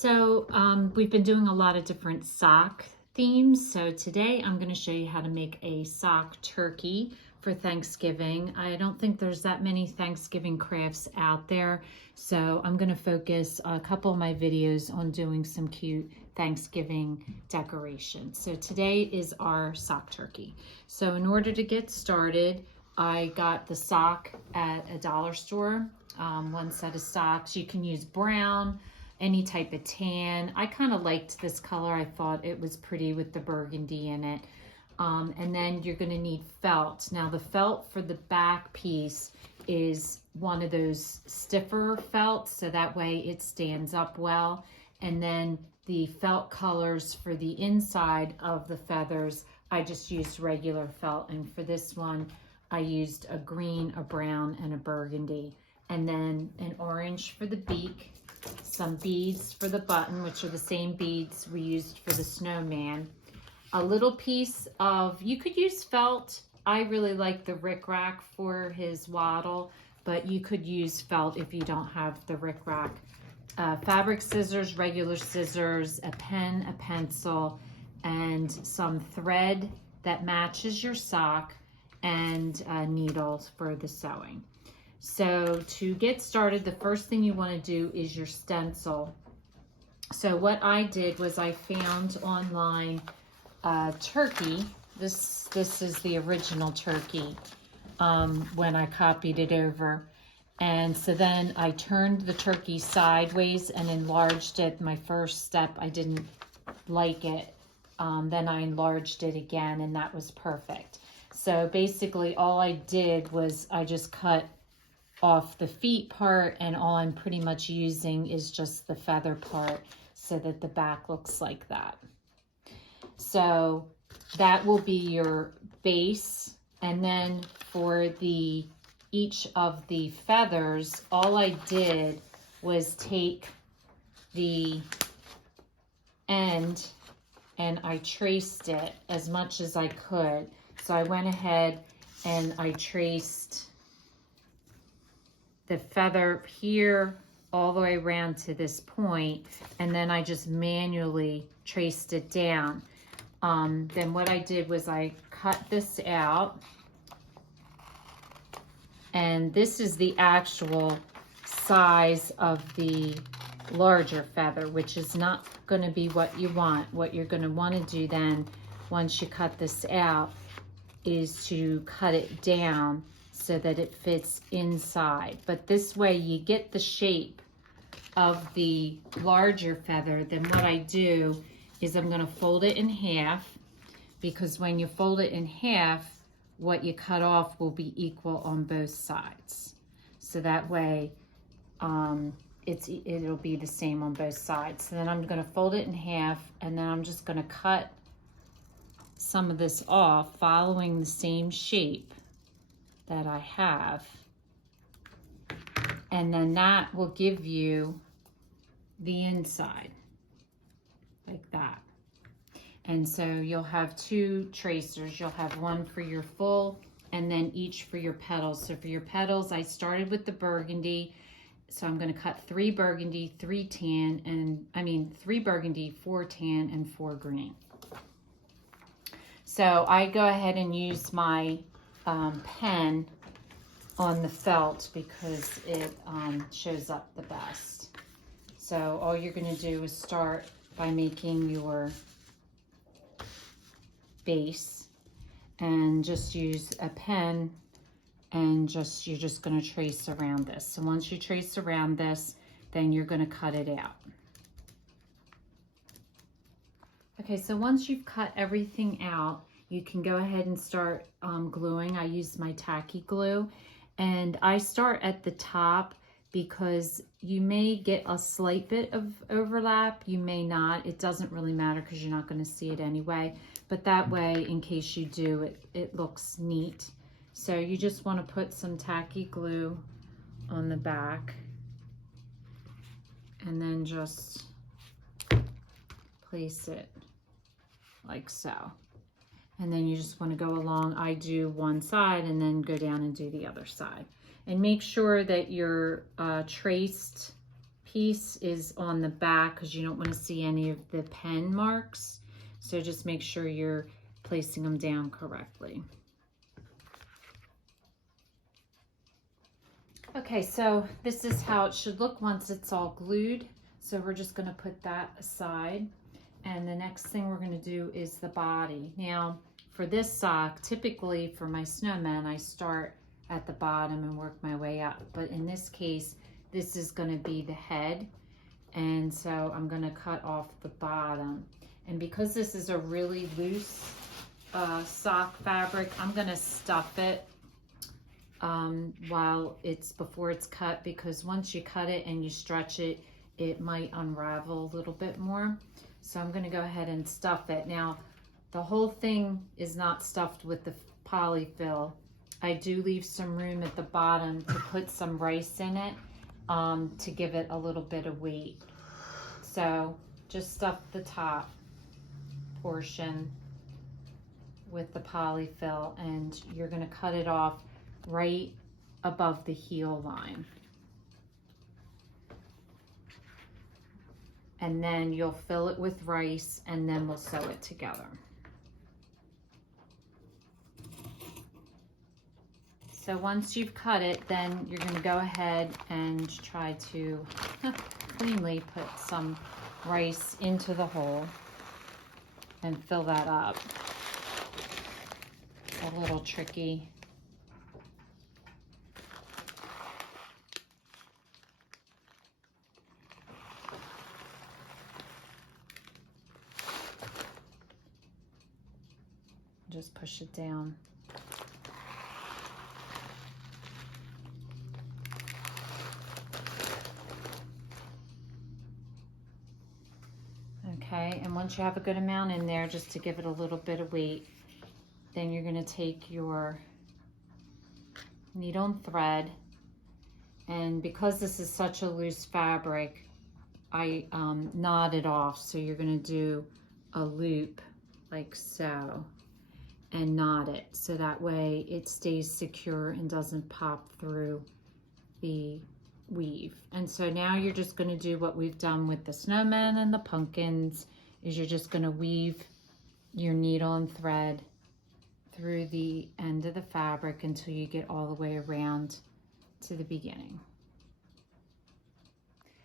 We've been doing a lot of different sock themes. So today I'm going to show you how to make a sock turkey for Thanksgiving. I don't think there's that many Thanksgiving crafts out there. So I'm going to focus a couple of my videos on doing some cute Thanksgiving decorations. So today is our sock turkey. So in order to get started, I got the sock at a dollar store, one set of socks. You can use brown, any type of tan. I kind of liked this color. I thought it was pretty with the burgundy in it. And then you're going to need felt. Now the felt for the back piece is one of those stiffer felts, so that way it stands up well. And then the felt colors for the inside of the feathers, I just used regular felt. And for this one, I used a green, a brown, and a burgundy. And then an orange for the beak, some beads for the button, which are the same beads we used for the snowman. A little piece of, you could use felt. I really like the rickrack for his waddle, but you could use felt if you don't have the rickrack. Fabric scissors, regular scissors, a pen, a pencil, and some thread that matches your sock, and needles for the sewing. So to get started, the first thing you want to do is your stencil. So what I did was I found online turkey. This is the original turkey when I copied it over. And so then I turned the turkey sideways and enlarged it. My first step, I didn't like it. Then I enlarged it again, and that was perfect. So basically all I did was I just cut off the feet part, and all I'm pretty much using is just the feather part so that the back looks like that. So that will be your base. And then for each of the feathers, all I did was take the end and I traced it as much as I could. So I went ahead and I traced the feather here all the way around to this point, and then I just manually traced it down. Then what I did was I cut this out, and this is the actual size of the larger feather, which is not going to be what you want. What you're going to want to do then, once you cut this out, is to cut it down so that it fits inside. But this way you get the shape of the larger feather. Then what I do is I'm going to fold it in half, because when you fold it in half, what you cut off will be equal on both sides. So that way it'll be the same on both sides. So then I'm going to fold it in half, and then I'm just going to cut some of this off following the same shape that I have, and then that will give you the inside like that. And so you'll have two tracers. You'll have one for your full and then each for your petals. So for your petals, I started with the burgundy. So I'm going to cut 3 burgundy, 3 tan, and 3 burgundy, 4 tan, and 4 green. So I go ahead and use my pen on the felt because it shows up the best. So all you're going to do is start by making your base, and just use a pen, and you're just going to trace around this. So once you trace around this, then you're going to cut it out. Okay, so once you've cut everything out, you can go ahead and start gluing. I use my tacky glue, and I start at the top because you may get a slight bit of overlap. You may not. It doesn't really matter because you're not going to see it anyway. But that way, in case you do, it looks neat. So you just want to put some tacky glue on the back, and then just place it like so. And then you just want to go along. I do one side and then go down and do the other side. And make sure that your traced piece is on the back because you don't want to see any of the pen marks. So just make sure you're placing them down correctly. Okay, so this is how it should look once it's all glued. So we're just going to put that aside. And the next thing we're going to do is the body. Now, for this sock, typically for my snowman, I start at the bottom and work my way up. But in this case, this is going to be the head. And so I'm going to cut off the bottom. And because this is a really loose sock fabric, I'm going to stuff it before it's cut, because once you cut it and you stretch it, it might unravel a little bit more. So I'm going to go ahead and stuff it. Now, the whole thing is not stuffed with the polyfill. I do leave some room at the bottom to put some rice in it to give it a little bit of weight. So just stuff the top portion with the polyfill, and you're going to cut it off right above the heel line. And then you'll fill it with rice, and then we'll sew it together. So once you've cut it, then you're going to go ahead and try to cleanly put some rice into the hole and fill that up. It's a little tricky. Just push it down. Okay, and once you have a good amount in there, just to give it a little bit of weight, then you're going to take your needle and thread, and because this is such a loose fabric, I knot it off. So you're going to do a loop like so and knot it, so that way it stays secure and doesn't pop through the weave. And so now you're just going to do what we've done with the snowman and the pumpkins, is you're just going to weave your needle and thread through the end of the fabric until you get all the way around to the beginning.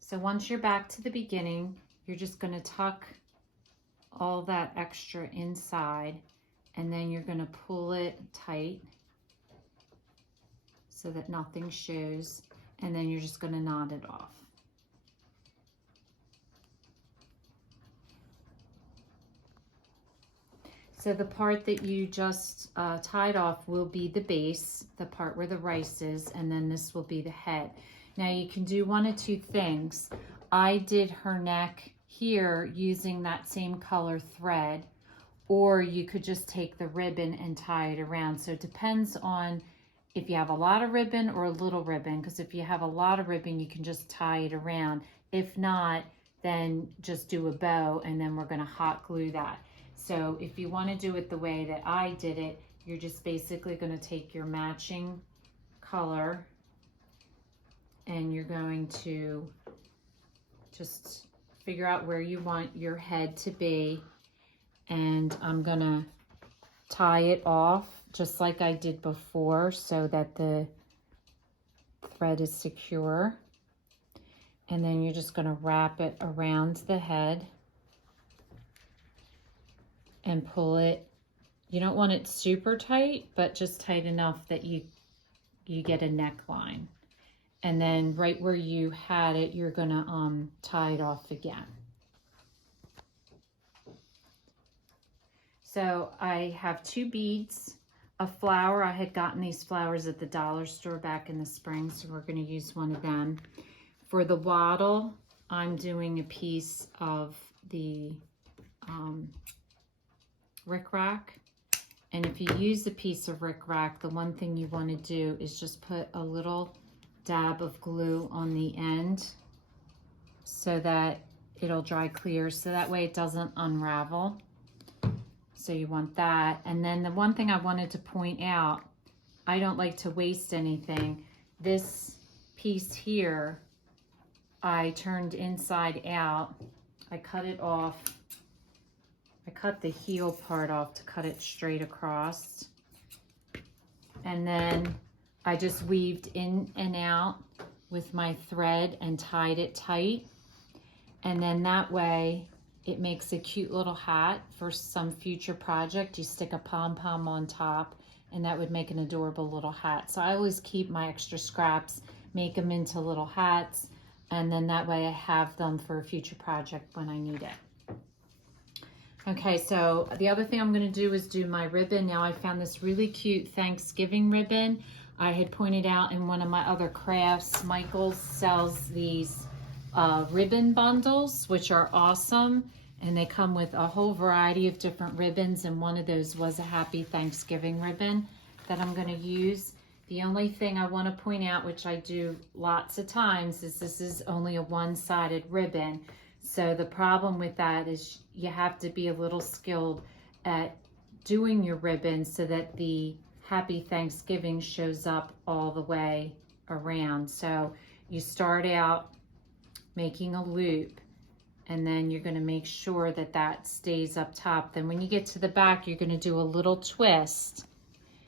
So once you're back to the beginning, you're just going to tuck all that extra inside, and then you're going to pull it tight so that nothing shows, and then you're just going to knot it off. So the part that you just tied off will be the base, the part where the rice is, and then this will be the head. Now you can do one of two things. I did her neck here using that same color thread, or you could just take the ribbon and tie it around. So it depends on if you have a lot of ribbon or a little ribbon, because if you have a lot of ribbon, you can just tie it around. If not, then just do a bow, and then we're going to hot glue that. So if you want to do it the way that I did it, you're just basically going to take your matching color, and you're going to just figure out where you want your head to be. And I'm going to tie it off just like I did before so that the thread is secure. And then you're just going to wrap it around the head and pull it. You don't want it super tight, but just tight enough that you get a neckline. And then right where you had it, you're going to tie it off again. So I have 2 beads, a flower. I had gotten these flowers at the dollar store back in the spring, so we're going to use one of them. For the wattle, I'm doing a piece of the rickrack. And if you use a piece of rickrack, the one thing you want to do is just put a little dab of glue on the end so that it'll dry clear, so that way it doesn't unravel. So you want that. And then the one thing I wanted to point out, I don't like to waste anything. This piece here, I turned inside out. I cut it off. I cut the heel part off to cut it straight across. And then I just weaved in and out with my thread and tied it tight. And then that way it makes a cute little hat for some future project. You stick a pom-pom on top and that would make an adorable little hat. So I always keep my extra scraps, make them into little hats, and then that way I have them for a future project when I need it. Okay, so the other thing I'm gonna do is do my ribbon. Now I found this really cute Thanksgiving ribbon. I had pointed out in one of my other crafts, Michaels sells these ribbon bundles, which are awesome. And they come with a whole variety of different ribbons. And one of those was a Happy Thanksgiving ribbon that I'm gonna use. The only thing I wanna point out, which I do lots of times, is this is only a one-sided ribbon. So the problem with that is you have to be a little skilled at doing your ribbon so that the Happy Thanksgiving shows up all the way around. So you start out making a loop, and then you're going to make sure that that stays up top. Then when you get to the back, you're going to do a little twist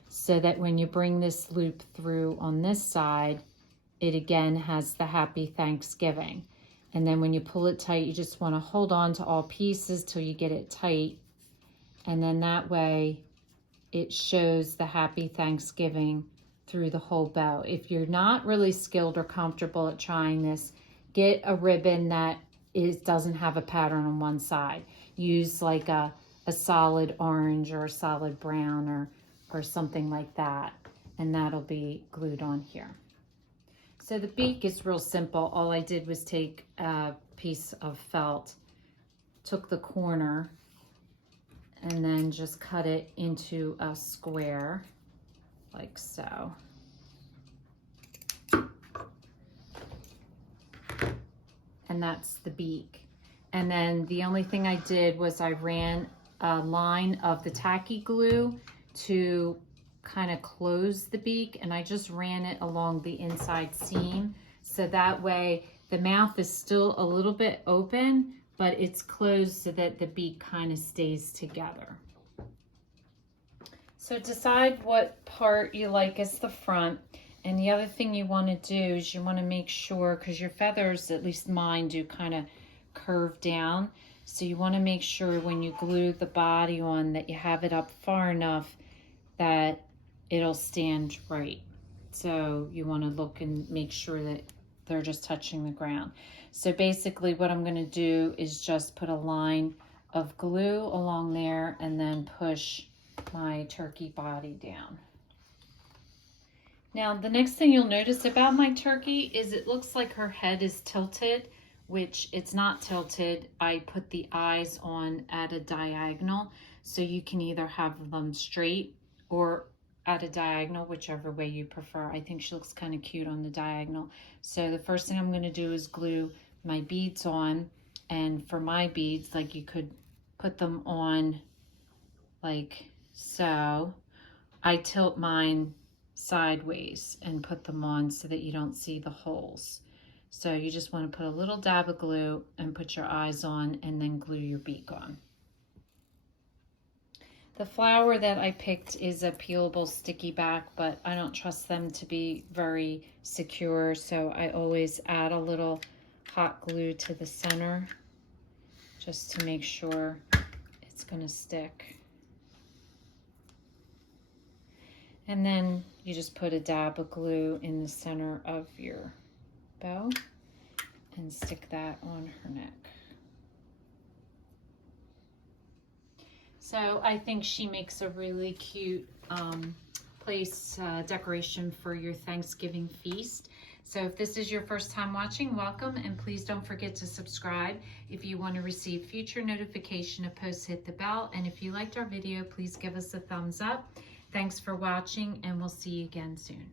so that when you bring this loop through on this side, it again has the Happy Thanksgiving. And then when you pull it tight, you just want to hold on to all pieces till you get it tight. And then that way it shows the Happy Thanksgiving through the whole bow. If you're not really skilled or comfortable at trying this, get a ribbon that doesn't have a pattern on one side. Use like a solid orange or a solid brown or something like that, and that'll be glued on here. So the beak is real simple. All I did was take a piece of felt, took the corner, and then just cut it into a square like so. And that's the beak. And then the only thing I did was I ran a line of the tacky glue to kind of close the beak, and I just ran it along the inside seam. So that way the mouth is still a little bit open, but it's closed so that the beak kind of stays together. So decide what part you like as the front. And the other thing you want to do is you want to make sure, because your feathers, at least mine, do kind of curve down. So you want to make sure when you glue the body on that you have it up far enough that it'll stand right. So you want to look and make sure that they're just touching the ground. So basically what I'm going to do is just put a line of glue along there and then push my turkey body down. Now, the next thing you'll notice about my turkey is it looks like her head is tilted, which it's not tilted. I put the eyes on at a diagonal, so you can either have them straight or at a diagonal, whichever way you prefer. I think she looks kind of cute on the diagonal. So the first thing I'm going to do is glue my beads on. And for my beads, like, you could put them on like so. I tilt mine sideways and put them on so that you don't see the holes. So you just want to put a little dab of glue and put your eyes on and then glue your beak on. The flower that I picked is a peelable sticky back, but I don't trust them to be very secure, so I always add a little hot glue to the center just to make sure it's going to stick. And then you just put a dab of glue in the center of your bow and stick that on her neck. So I think she makes a really cute place decoration for your Thanksgiving feast. So if this is your first time watching, welcome, and please don't forget to subscribe. If you want to receive future notification of posts, hit the bell. And if you liked our video, please give us a thumbs up. Thanks for watching, and we'll see you again soon.